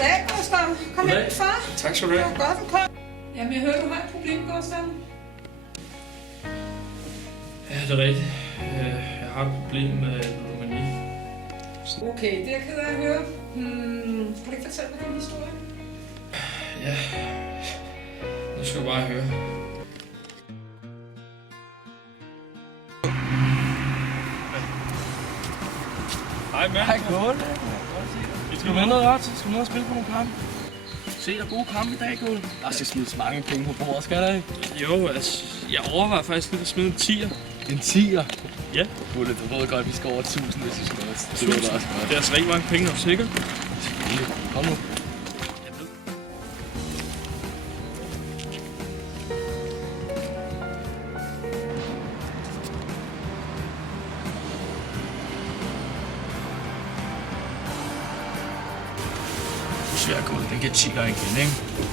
Goddag, Gustav. Kom ind, far. Tak skal du have. Det var godt, du kom. Jamen, jeg hørte, du har et problem, Gustav. Ja, det er rigtigt. Jeg har et problem med ludomani. Okay, det er jeg ked af at høre. Kan du ikke fortælle mig din historie? Ja, nu skal du bare høre. Hej, mand. Hej, Gåle. Skal du med noget ret? Skal du med og spille på nogle kampe? Se, der er gode kampe i dag, Gåle. Der skal smides mange penge på bordet, skal der ikke? Jo, altså, jeg overvejer faktisk lidt at smide en 10'er. En 10'er? Ja. Gåle, du ved godt, vi skal over 1000, hvis vi skal også. Det ved du også godt. Det er altså rigtig mange penge, er du sikker? Kom nu. Svær Gåle, den kan tjekke igen, ikke?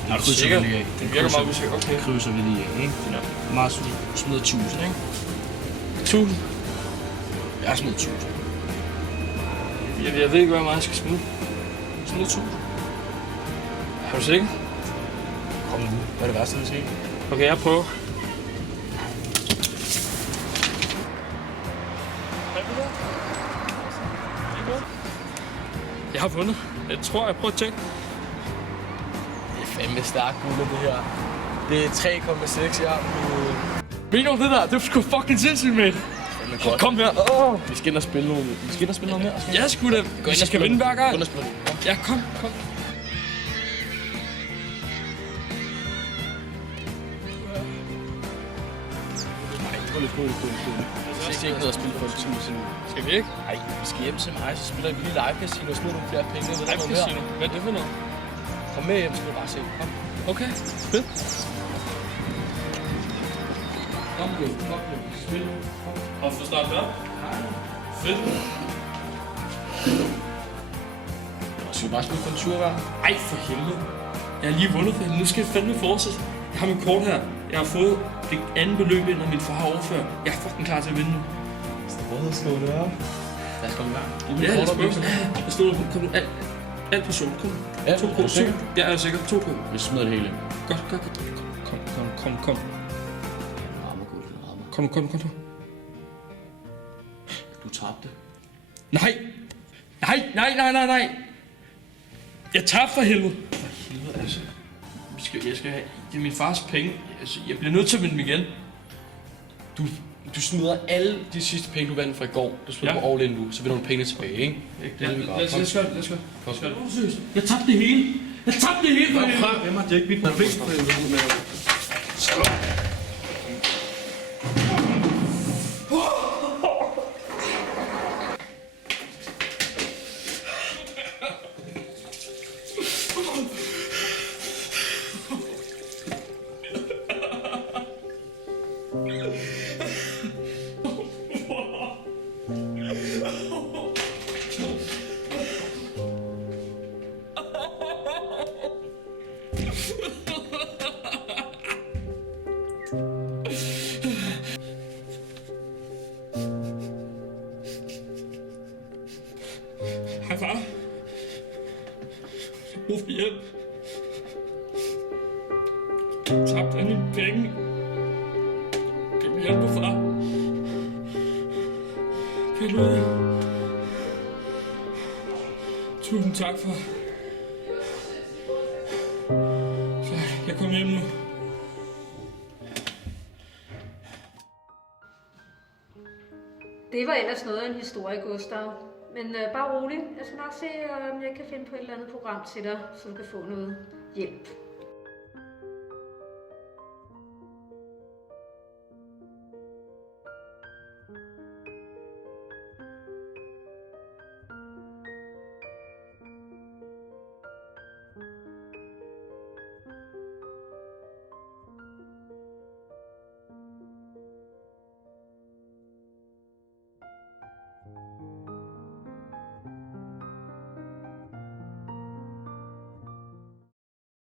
Er du sikker? Den Det virker meget usikker. Okay. krydser vi lige af, ikke? Ja. Meget smider 1000, ikke? 1000? Jeg smider 1000. Jeg ved ikke, hvor meget jeg skal smide. Smider 1000. Er du sikker? Kom nu. Hvad er det værste, du vil sige? Okay, jeg prøver. Jeg har vundet. Jeg tror, jeg prøver at tjekke. Det er fandme stærkt, Gulle, det her. Det er 3,6, jeg har på... Mener du det der? Det er sgu fucking sindssygt, mate. Fandme godt. Kom her. Vi skal ind og spille noget. Vi skal ind og spille noget mere. Jeg sgu da. Gå Jeg skal vinde hver gang. Gå ind og spille. Ja, kom. Nej, Gulle. Vi skal ikke ned og spille for 1000. Skal vi ikke? Nej, vi skal hjem til mig, så spiller vi lige live casino og smider nogle flere penge. Ved du Live noget mere? casino. Hvad er det for noget? Kom med hjem, så skal du bare se. Kom. Okay, fedt. Kom, spil. Og få startet op. Fedt. Så vi bare spille for en tur, hva'? Ej, for helvede. Jeg har lige vundet for helvede. Nu skal jeg fandme fortsætte. Jeg har mit kort her. Jeg har fået det andet beløb ind, og min far har overført. Jeg er fucking klar til at vinde nu. Hvor skal du være? Lad os komme i gang. Ja, lad os prøve. Jeg stod der. Kom nu. Alt på sol. Kom. Ja, To er på. du sikker? Ja, jeg er sikker. 2 på. Vi smider det hele. Godt. Kom. Kom nu. Du tabte. Nej. Jeg tabte for helvede. For helvede, altså. Jeg skal have... Det er min fars penge. Altså, jeg bliver nødt til at vinde dem igen. Du smider alle de sidste penge, du vandt fra i går. Du smider på all in nu, så vinder du pengene tilbage, ikke? Lad os gøre det. Kom. Jeg tabte det hele. For helvede. Hvem har Jack Bitt? Hej, far. Jeg har brug for hjælp. Jeg tabte alle mine penge. Kan du hjælpe mig, far? Kan du det? Tusind tak, far. Så jeg kommer hjem nu. Det var ellers noget af en historie, Gustav. Men bare rolig. Jeg skal nok se, om jeg kan finde på et eller andet program til dig, så du kan få noget hjælp.